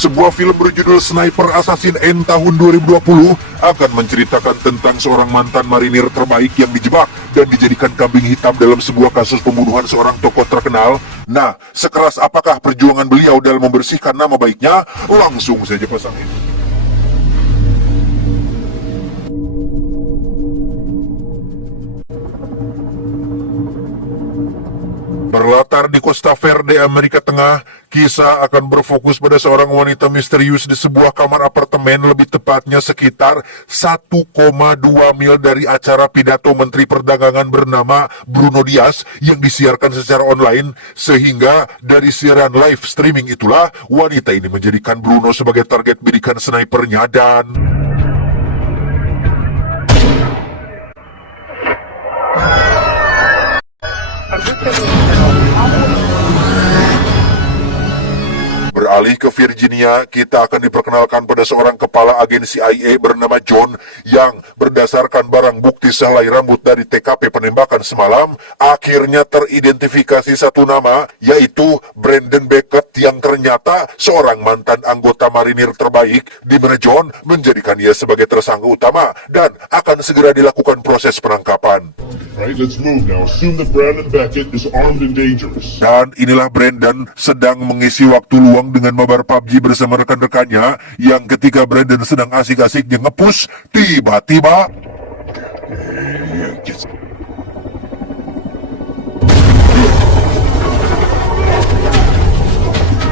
Sebuah film berjudul Sniper Assassin N tahun 2020 akan menceritakan tentang seorang mantan marinir terbaik yang dijebak dan dijadikan kambing hitam dalam sebuah kasus pembunuhan seorang tokoh terkenal. Nah, sekeras apakah perjuangan beliau dalam membersihkan nama baiknya? Langsung saja pasangin. Berlatar di Costa Verde, Amerika Tengah, kisah akan berfokus pada seorang wanita misterius di sebuah kamar apartemen, lebih tepatnya sekitar 1,2 mil dari acara pidato Menteri Perdagangan bernama Bruno Dias yang disiarkan secara online, sehingga dari siaran live streaming itulah wanita ini menjadikan Bruno sebagai target bidikan snipernya dan... Beralih ke Virginia, kita akan diperkenalkan pada seorang kepala agen CIA bernama John yang berdasarkan barang bukti sehelai rambut dari TKP penembakan semalam, akhirnya teridentifikasi satu nama, yaitu Brandon Beckett yang ternyata seorang mantan anggota marinir terbaik, di mana John menjadikan ia sebagai tersangka utama dan akan segera dilakukan proses penangkapan. Right, let's move now. Assume that Brandon Beckett is armed and dangerous. Dan inilah Brandon sedang mengisi waktu luang dengan mabar PUBG bersama rekan-rekannya yang ketika Brandon sedang asik-asiknya nge-push, tiba-tiba...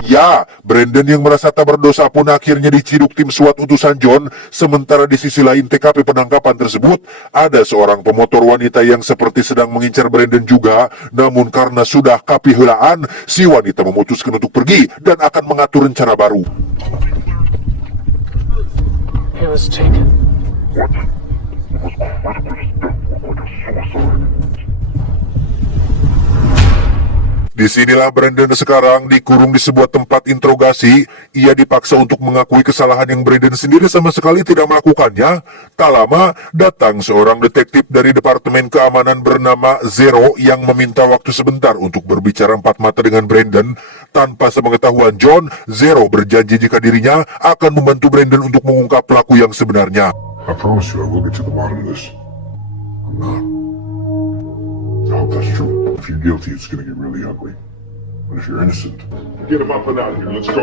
Ya, Brandon yang merasa tak berdosa pun akhirnya diciduk tim SWAT utusan John, sementara di sisi lain TKP penangkapan tersebut, ada seorang pemotor wanita yang seperti sedang mengincar Brandon juga, namun karena sudah kapihelaan, si wanita memutuskan untuk pergi dan akan mengatur rencana baru. It was taken. Disinilah Brandon sekarang dikurung di sebuah tempat interogasi. Ia dipaksa untuk mengakui kesalahan yang Brandon sendiri sama sekali tidak melakukannya. Tak lama, datang seorang detektif dari Departemen Keamanan bernama Zero yang meminta waktu sebentar untuk berbicara empat mata dengan Brandon. Tanpa sepengetahuan John, Zero berjanji jika dirinya akan membantu Brandon untuk mengungkap pelaku yang sebenarnya. I promise you I will get to the bottom of this. I'm not. I hope that's true. If you're guilty, it's gonna get really ugly. But if you're innocent, get him up and out of here. Let's go.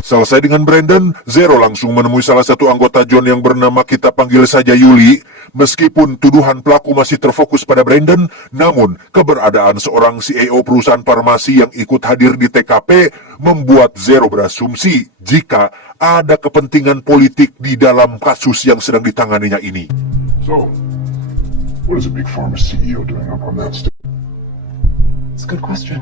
Selesai dengan Brandon, Zero langsung menemui salah satu anggota John yang bernama kita panggil saja Yuli. Meskipun tuduhan pelaku masih terfokus pada Brandon, namun keberadaan seorang CEO perusahaan farmasi yang ikut hadir di TKP membuat Zero berasumsi jika ada kepentingan politik di dalam kasus yang sedang ditanganinya ini. So, what is a big pharma CEO doing up on that stage? It's a good question.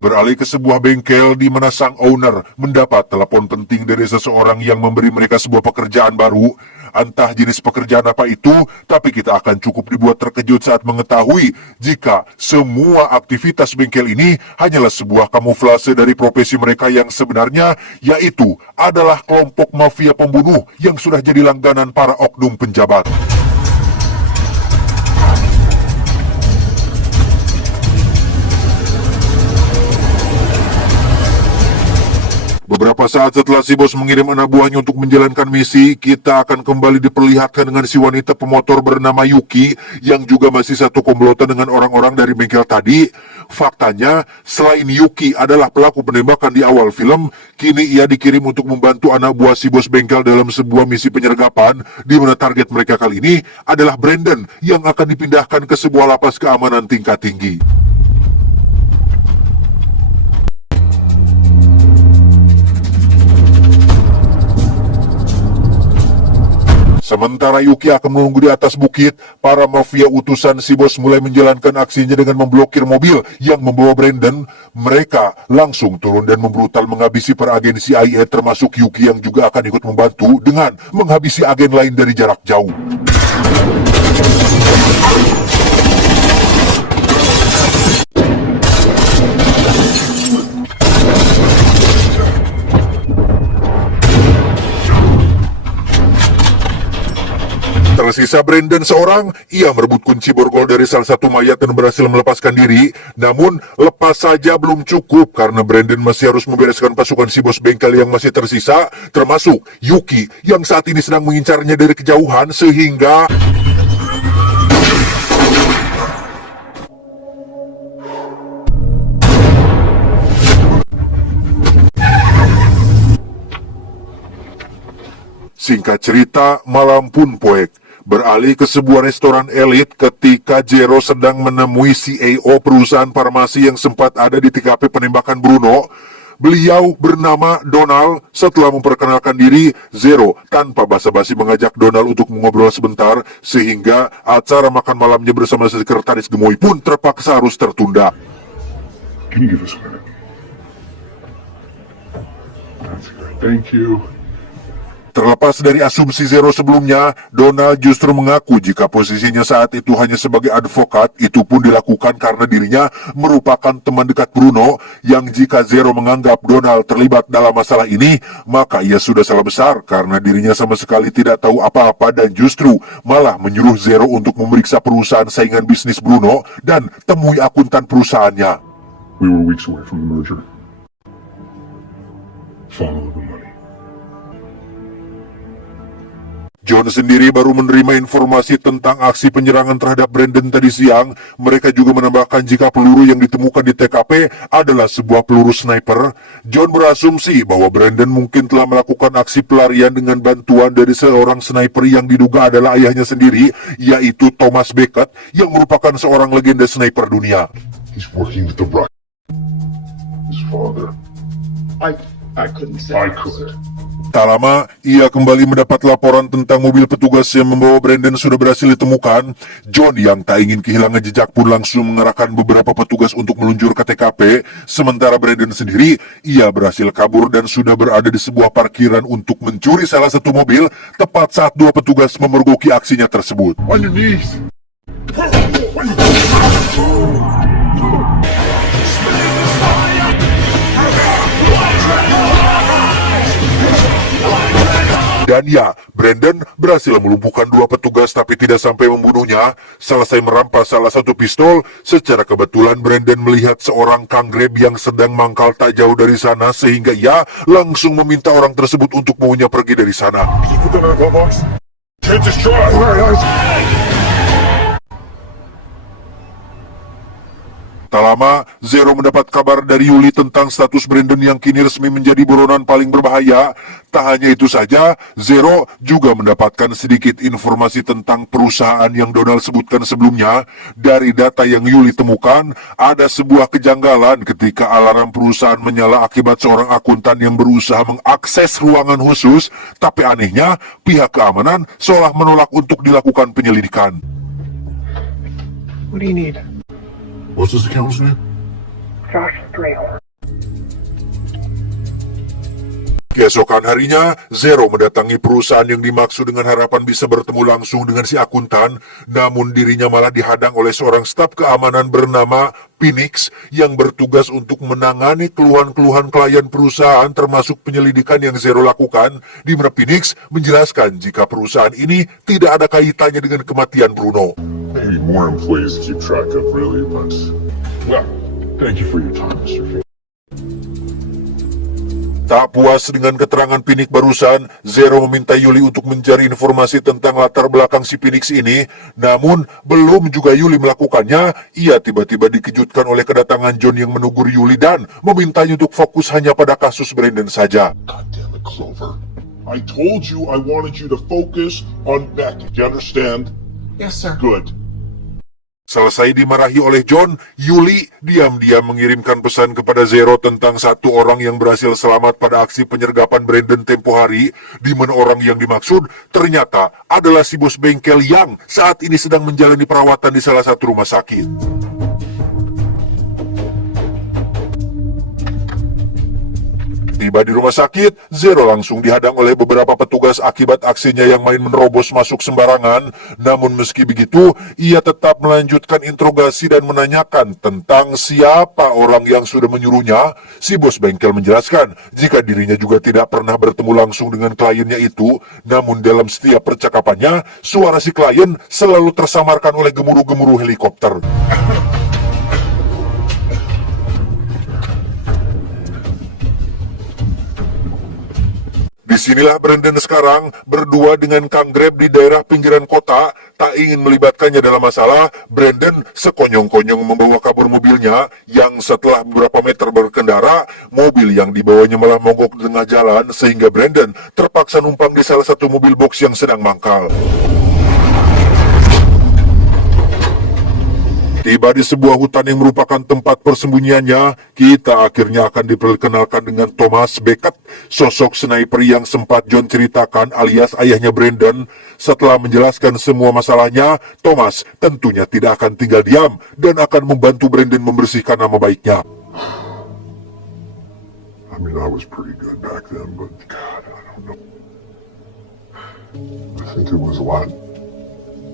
Beralih ke sebuah bengkel di mana sang owner mendapat telepon penting dari seseorang yang memberi mereka sebuah pekerjaan baru. Entah jenis pekerjaan apa itu, tapi kita akan cukup dibuat terkejut saat mengetahui jika semua aktivitas bengkel ini hanyalah sebuah kamuflase dari profesi mereka yang sebenarnya, yaitu adalah kelompok mafia pembunuh yang sudah jadi langganan para oknum penjabat. Beberapa saat setelah si bos mengirim anak buahnya untuk menjalankan misi, kita akan kembali diperlihatkan dengan si wanita pemotor bernama Yuki yang juga masih satu komplotan dengan orang-orang dari bengkel tadi. Faktanya, selain Yuki adalah pelaku penembakan di awal film, kini ia dikirim untuk membantu anak buah si bos bengkel dalam sebuah misi penyergapan, di mana target mereka kali ini adalah Brandon yang akan dipindahkan ke sebuah lapas keamanan tingkat tinggi. Sementara Yuki akan menunggu di atas bukit, para mafia utusan si bos mulai menjalankan aksinya dengan memblokir mobil yang membawa Brandon. Mereka langsung turun dan membrutal menghabisi para agen CIA termasuk Yuki yang juga akan ikut membantu dengan menghabisi agen lain dari jarak jauh. Tersisa Brandon seorang, ia merebut kunci borgol dari salah satu mayat dan berhasil melepaskan diri. Namun, lepas saja belum cukup karena Brandon masih harus membereskan pasukan si bos bengkel yang masih tersisa, termasuk Yuki yang saat ini sedang mengincarnya dari kejauhan sehingga... Singkat cerita, malam pun poek. Beralih ke sebuah restoran elit ketika Jero sedang menemui CEO perusahaan farmasi yang sempat ada di TKP penembakan Bruno. Beliau bernama Donald. Setelah memperkenalkan diri, Zero tanpa basa-basi mengajak Donald untuk mengobrol sebentar, sehingga acara makan malamnya bersama sekretaris gemoy pun terpaksa harus tertunda. Can you give us a minute? That's good. Thank you. Terlepas dari asumsi Zero sebelumnya, Donald justru mengaku jika posisinya saat itu hanya sebagai advokat, itu pun dilakukan karena dirinya merupakan teman dekat Bruno, yang jika Zero menganggap Donald terlibat dalam masalah ini, maka ia sudah salah besar karena dirinya sama sekali tidak tahu apa-apa dan justru malah menyuruh Zero untuk memeriksa perusahaan saingan bisnis Bruno dan temui akuntan perusahaannya. We were weeks away from the merger. Follow the money. John sendiri baru menerima informasi tentang aksi penyerangan terhadap Brandon tadi siang. Mereka juga menambahkan jika peluru yang ditemukan di TKP adalah sebuah peluru sniper. John berasumsi bahwa Brandon mungkin telah melakukan aksi pelarian dengan bantuan dari seorang sniper yang diduga adalah ayahnya sendiri, yaitu Thomas Beckett, yang merupakan seorang legenda sniper dunia. He's working with the right. His father. I couldn't say. I could. Tak lama, ia kembali mendapat laporan tentang mobil petugas yang membawa Brandon sudah berhasil ditemukan. John yang tak ingin kehilangan jejak pun langsung mengerahkan beberapa petugas untuk meluncur ke TKP. Sementara Brandon sendiri, ia berhasil kabur dan sudah berada di sebuah parkiran untuk mencuri salah satu mobil tepat saat dua petugas memergoki aksinya tersebut. On your knees. Dan ya, Brandon berhasil melumpuhkan dua petugas tapi tidak sampai membunuhnya. Selesai merampas salah satu pistol, secara kebetulan Brandon melihat seorang Kang Grab yang sedang mangkal tak jauh dari sana sehingga ia langsung meminta orang tersebut untuk maunya pergi dari sana. Can you put that in a glove box? Can't just try. Tak lama, Zero mendapat kabar dari Yuli tentang status Brandon yang kini resmi menjadi buronan paling berbahaya. Tak hanya itu saja, Zero juga mendapatkan sedikit informasi tentang perusahaan yang Donald sebutkan sebelumnya. Dari data yang Yuli temukan, ada sebuah kejanggalan ketika alarm perusahaan menyala akibat seorang akuntan yang berusaha mengakses ruangan khusus. Tapi anehnya, pihak keamanan seolah menolak untuk dilakukan penyelidikan. What do you need? What's this accountant's name? Josh Strayhorn. Keesokan harinya, Zero mendatangi perusahaan yang dimaksud dengan harapan bisa bertemu langsung dengan si akuntan, namun dirinya malah dihadang oleh seorang staf keamanan bernama Phoenix yang bertugas untuk menangani keluhan-keluhan klien perusahaan termasuk penyelidikan yang Zero lakukan, di mana Phoenix menjelaskan jika perusahaan ini tidak ada kaitannya dengan kematian Bruno. Maybe more employees to keep track of, really, but... Well, thank you for your time, Mr. Finn. Tak puas dengan keterangan Phoenix barusan, Zero meminta Yuli untuk mencari informasi tentang latar belakang si Phoenix ini. Namun, belum juga Yuli melakukannya, ia tiba-tiba dikejutkan oleh kedatangan John yang menegur Yuli dan memintanya untuk fokus hanya pada kasus Brandon saja. God damn it, Clover. I told you I wanted you to focus on Beck. You understand? Yes, sir. Good. Selesai dimarahi oleh John, Yuli diam-diam mengirimkan pesan kepada Zero tentang satu orang yang berhasil selamat pada aksi penyergapan Brandon tempo hari, di mana orang yang dimaksud ternyata adalah si bos bengkel yang saat ini sedang menjalani perawatan di salah satu rumah sakit. Tiba di rumah sakit, Zero langsung dihadang oleh beberapa petugas akibat aksinya yang main menerobos masuk sembarangan. Namun meski begitu, ia tetap melanjutkan interogasi dan menanyakan tentang siapa orang yang sudah menyuruhnya. Si bos bengkel menjelaskan jika dirinya juga tidak pernah bertemu langsung dengan kliennya itu. Namun dalam setiap percakapannya, suara si klien selalu tersamarkan oleh gemuruh-gemuruh helikopter. Disinilah Brandon sekarang berdua dengan Kang Grab di daerah pinggiran kota. Tak ingin melibatkannya dalam masalah, Brandon sekonyong-konyong membawa kabur mobilnya yang setelah beberapa meter berkendara, mobil yang dibawanya malah mogok di tengah jalan sehingga Brandon terpaksa numpang di salah satu mobil box yang sedang mangkal. Tiba di sebuah hutan yang merupakan tempat persembunyiannya, kita akhirnya akan diperkenalkan dengan Thomas Beckett, sosok sniper yang sempat John ceritakan alias ayahnya Brandon. Setelah menjelaskan semua masalahnya, Thomas tentunya tidak akan tinggal diam dan akan membantu Brandon membersihkan nama baiknya. I mean, I was pretty good back then, but God, I don't know. I think it was a lot.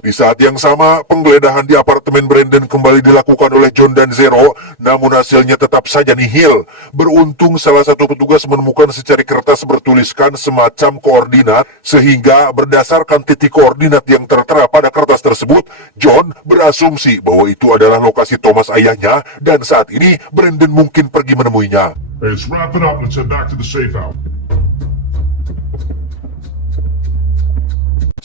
Di saat yang sama, penggeledahan di apartemen Brandon kembali dilakukan oleh John dan Zero, namun hasilnya tetap saja nihil. Beruntung salah satu petugas menemukan secari kertas bertuliskan semacam koordinat, sehingga berdasarkan titik koordinat yang tertera pada kertas tersebut, John berasumsi bahwa itu adalah lokasi Thomas ayahnya, dan saat ini Brandon mungkin pergi menemuinya. Hey, let's wrap it up. Let's head back to the safe house.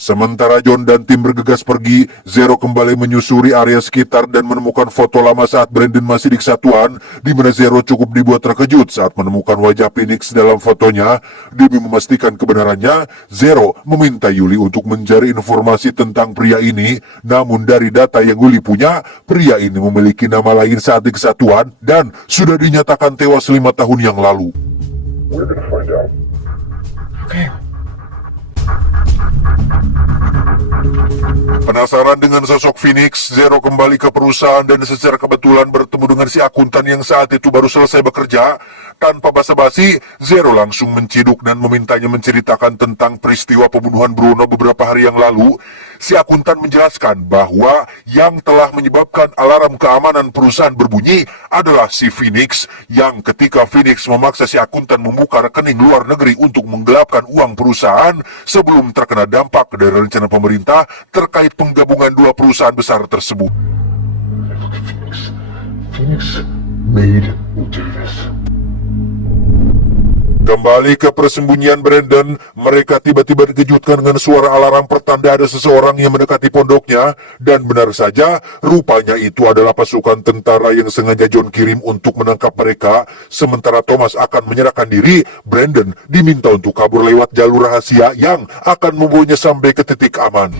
Sementara John dan tim bergegas pergi, Zero kembali menyusuri area sekitar dan menemukan foto lama saat Brandon masih di kesatuan, di mana Zero cukup dibuat terkejut saat menemukan wajah Phoenix dalam fotonya. Demi memastikan kebenarannya, Zero meminta Yuli untuk mencari informasi tentang pria ini. Namun dari data yang Yuli punya, pria ini memiliki nama lain saat di kesatuan dan sudah dinyatakan tewas 5 tahun yang lalu. We're gonna find out. Okay. Penasaran dengan sosok Phoenix, Zero kembali ke perusahaan dan secara kebetulan bertemu dengan si akuntan yang saat itu baru selesai bekerja. Tanpa basa-basi, Zero langsung menciduk dan memintanya menceritakan tentang peristiwa pembunuhan Bruno beberapa hari yang lalu. Si akuntan menjelaskan bahwa yang telah menyebabkan alarm keamanan perusahaan berbunyi adalah si Phoenix, yang ketika Phoenix memaksa si akuntan membuka rekening luar negeri untuk menggelapkan uang perusahaan sebelum terkena dampak dari rencana pemerintah terkait penggabungan dua perusahaan besar tersebut. Phoenix made me do this. Kembali ke persembunyian Brandon, mereka tiba-tiba dikejutkan dengan suara alarm pertanda ada seseorang yang mendekati pondoknya, dan benar saja, rupanya itu adalah pasukan tentara yang sengaja John kirim untuk menangkap mereka. Sementara Thomas akan menyerahkan diri, Brandon diminta untuk kabur lewat jalur rahasia yang akan membawanya sampai ke titik aman.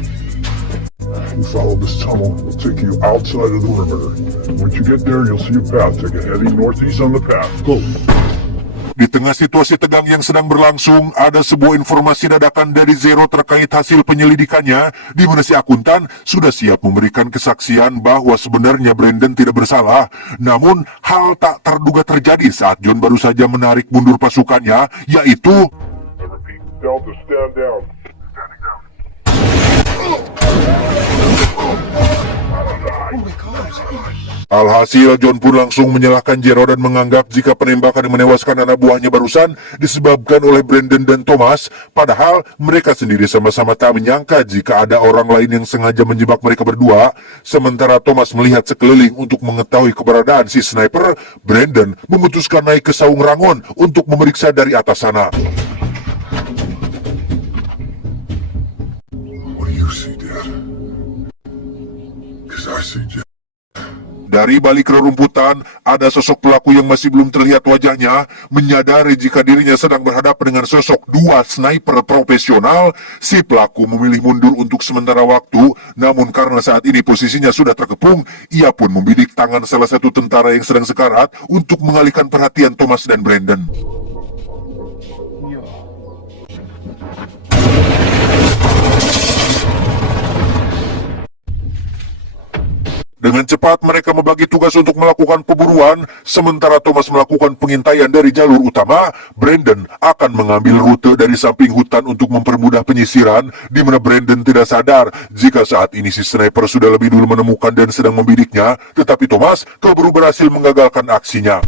You follow this tunnel, it'll take you outside of the perimeter. Once you get there, you'll see a path. Take a heading northeast on the path. Go. Di tengah situasi tegang yang sedang berlangsung, ada sebuah informasi dadakan dari Zero terkait hasil penyelidikannya, di mana si akuntan sudah siap memberikan kesaksian bahwa sebenarnya Brandon tidak bersalah. Namun, hal tak terduga terjadi saat John baru saja menarik mundur pasukannya, yaitu... I repeat, Delta, stand down. Standing down. Oh my God. Alhasil, John pun langsung menyalahkan Zero dan menganggap jika penembakan yang menewaskan anak buahnya barusan disebabkan oleh Brandon dan Thomas, padahal mereka sendiri sama-sama tak menyangka jika ada orang lain yang sengaja menjebak mereka berdua. Sementara Thomas melihat sekeliling untuk mengetahui keberadaan si sniper, Brandon memutuskan naik ke saung rangon untuk memeriksa dari atas sana. What do you see, Dad? Because I see Jeff. Dari balik rerumputan, ada sosok pelaku yang masih belum terlihat wajahnya. Menyadari jika dirinya sedang berhadapan dengan sosok dua sniper profesional, si pelaku memilih mundur untuk sementara waktu. Namun karena saat ini posisinya sudah terkepung, ia pun membidik tangan salah satu tentara yang sedang sekarat untuk mengalihkan perhatian Thomas dan Brandon. Dengan cepat mereka membagi tugas untuk melakukan pemburuan, sementara Thomas melakukan pengintaian dari jalur utama. Brandon akan mengambil rute dari samping hutan untuk mempermudah penyisiran, di mana Brandon tidak sadar jika saat ini si sniper sudah lebih dulu menemukan dan sedang membidiknya, tetapi Thomas keburu berhasil menggagalkan aksinya.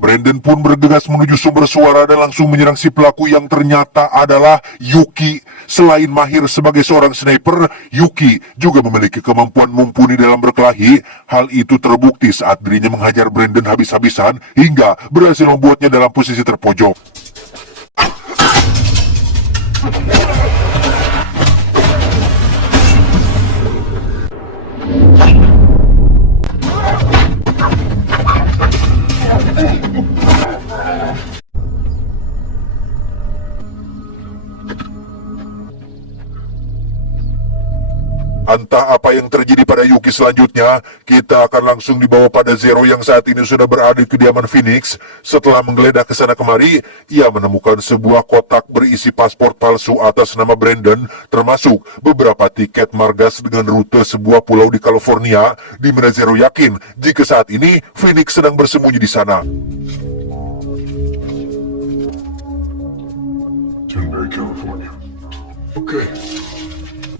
Brandon pun bergegas menuju sumber suara dan langsung menyerang si pelaku yang ternyata adalah Yuki. Selain mahir sebagai seorang sniper, Yuki juga memiliki kemampuan mumpuni dalam berkelahi. Hal itu terbukti saat dirinya menghajar Brandon habis-habisan hingga berhasil membuatnya dalam posisi terpojok. Entah apa yang terjadi pada Yuki selanjutnya, kita akan langsung dibawa pada Zero yang saat ini sudah berada di kediaman Phoenix. Setelah menggeledah ke sana kemari, ia menemukan sebuah kotak berisi paspor palsu atas nama Brandon, termasuk beberapa tiket margas dengan rute sebuah pulau di California, di mana Zero yakin jika saat ini Phoenix sedang bersembunyi di sana. Tunbury, California. Okay.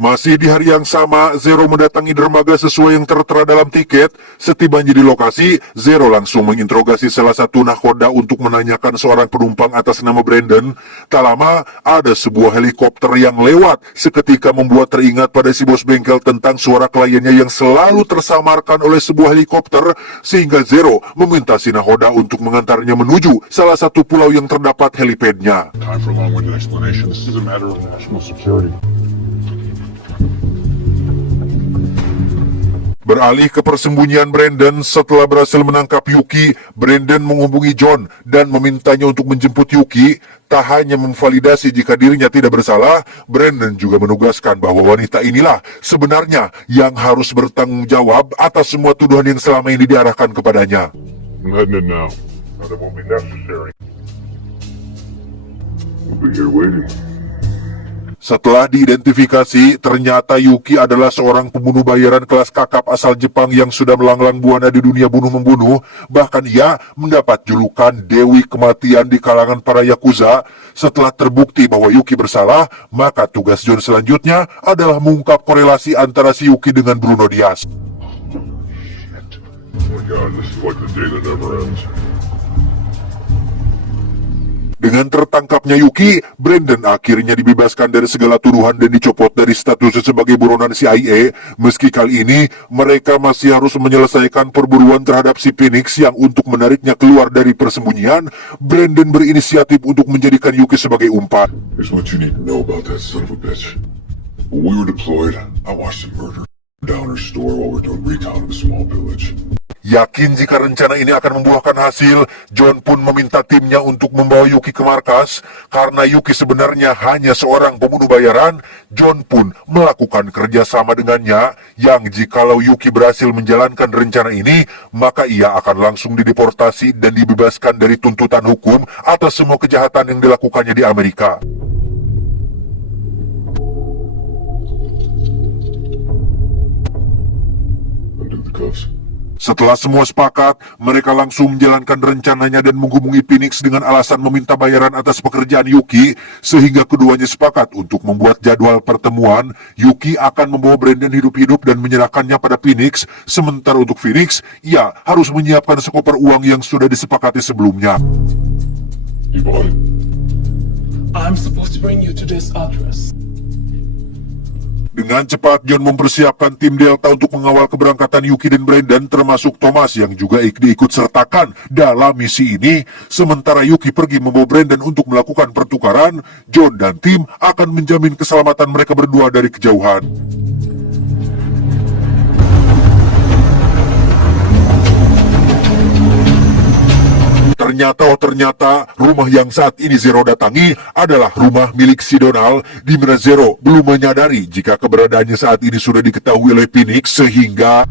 Masih di hari yang sama, Zero mendatangi dermaga sesuai yang tertera dalam tiket. Setibanya di lokasi, Zero langsung menginterogasi salah satu nakoda untuk menanyakan seorang penumpang atas nama Brandon. Tak lama, ada sebuah helikopter yang lewat, seketika membuat teringat pada si bos bengkel tentang suara kliennya yang selalu tersamarkan oleh sebuah helikopter, sehingga Zero meminta si nakoda untuk mengantarnya menuju salah satu pulau yang terdapat helipadnya. Time for a long-winded explanation. This is a matter of national security. Beralih ke persembunyian Brandon, setelah berhasil menangkap Yuki, Brandon menghubungi John dan memintanya untuk menjemput Yuki. Tak hanya memvalidasi jika dirinya tidak bersalah, Brandon juga menugaskan bahwa wanita inilah sebenarnya yang harus bertanggung jawab atas semua tuduhan yang selama ini diarahkan kepadanya. I'm heading in now. But it won't be necessary. We'll be here waiting. Setelah diidentifikasi, ternyata Yuki adalah seorang pembunuh bayaran kelas kakap asal Jepang yang sudah melanglang buana di dunia bunuh-membunuh. Bahkan ia mendapat julukan Dewi Kematian di kalangan para Yakuza. Setelah terbukti bahwa Yuki bersalah, maka tugas John selanjutnya adalah mengungkap korelasi antara si Yuki dengan Bruno Diaz. Oh my god, this is like the day that never ends. Dengan tertangkapnya Yuki, Brandon akhirnya dibebaskan dari segala tuduhan dan dicopot dari statusnya sebagai buronan CIA. Meski kali ini, mereka masih harus menyelesaikan perburuan terhadap si Phoenix yang untuk menariknya keluar dari persembunyian, Brandon berinisiatif untuk menjadikan Yuki sebagai umpan. Here's what you need to know about that son of a bitch. When we were deployed, I watched him murder down her store while we're doing recon in a small village. Yakin jika rencana ini akan membuahkan hasil, John pun meminta timnya untuk membawa Yuki ke markas. Karena Yuki sebenarnya hanya seorang pembunuh bayaran, John pun melakukan kerjasama dengannya, yang jikalau Yuki berhasil menjalankan rencana ini, maka ia akan langsung dideportasi dan dibebaskan dari tuntutan hukum atas semua kejahatan yang dilakukannya di Amerika. Undo the cuffs. Setelah semua sepakat, mereka langsung menjalankan rencananya dan menghubungi Phoenix dengan alasan meminta bayaran atas pekerjaan Yuki, sehingga keduanya sepakat untuk membuat jadwal pertemuan. Yuki akan membawa Brandon hidup-hidup dan menyerahkannya pada Phoenix, sementara untuk Phoenix, ia harus menyiapkan sekoper uang yang sudah disepakati sebelumnya. You bought it? I'm supposed to bring you to this address. Dengan cepat, John mempersiapkan tim Delta untuk mengawal keberangkatan Yuki dan Brandon, termasuk Thomas yang juga diikut sertakan dalam misi ini. Sementara Yuki pergi membawa Brandon untuk melakukan pertukaran, John dan tim akan menjamin keselamatan mereka berdua dari kejauhan. Ternyata rumah yang saat ini Zero datangi adalah rumah milik si Donald, di mana Zero belum menyadari jika keberadaannya saat ini sudah diketahui oleh Phoenix, sehingga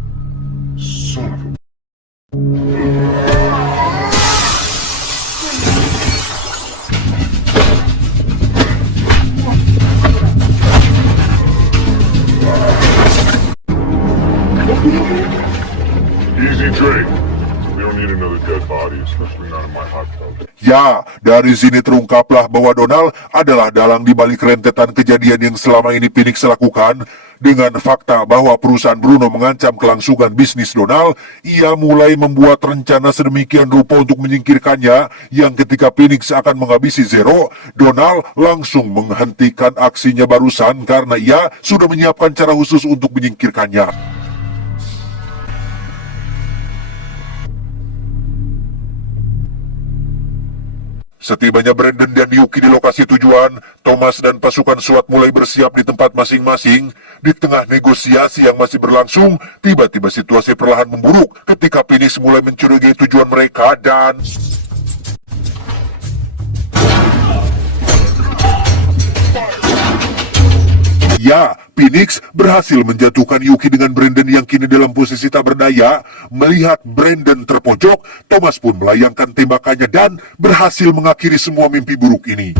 Son of a... Easy, Drake. We don't need another dead body, especially not in my hot tub. Ya, dari sini terungkaplah bahwa Donald adalah dalang di balik rentetan kejadian yang selama ini Phoenix lakukan. Dengan fakta bahwa perusahaan Bruno mengancam kelangsungan bisnis Donald, ia mulai membuat rencana sedemikian rupa untuk menyingkirkannya, yang ketika Phoenix akan menghabisi Zero, Donald langsung menghentikan aksinya barusan karena ia sudah menyiapkan cara khusus untuk menyingkirkannya. Setibanya Brandon dan Yuki di lokasi tujuan, Thomas dan pasukan SWAT mulai bersiap di tempat masing-masing. Di tengah negosiasi yang masih berlangsung, tiba-tiba situasi perlahan memburuk ketika Phoenix mulai mencurigai tujuan mereka dan... Ya, Phoenix berhasil menjatuhkan Yuki dengan Brandon yang kini dalam posisi tak berdaya. Melihat Brandon terpojok, Thomas pun melayangkan tembakannya dan berhasil mengakhiri semua mimpi buruk ini.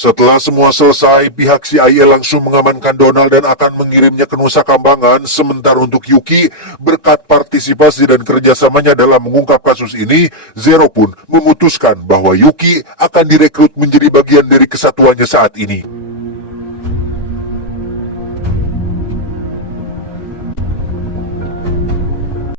Setelah semua selesai, pihak CIA langsung mengamankan Donald dan akan mengirimnya ke Nusa Kambangan. Sementara untuk Yuki, berkat partisipasi dan kerjasamanya dalam mengungkap kasus ini, Zero pun memutuskan bahwa Yuki akan direkrut menjadi bagian dari kesatuannya saat ini.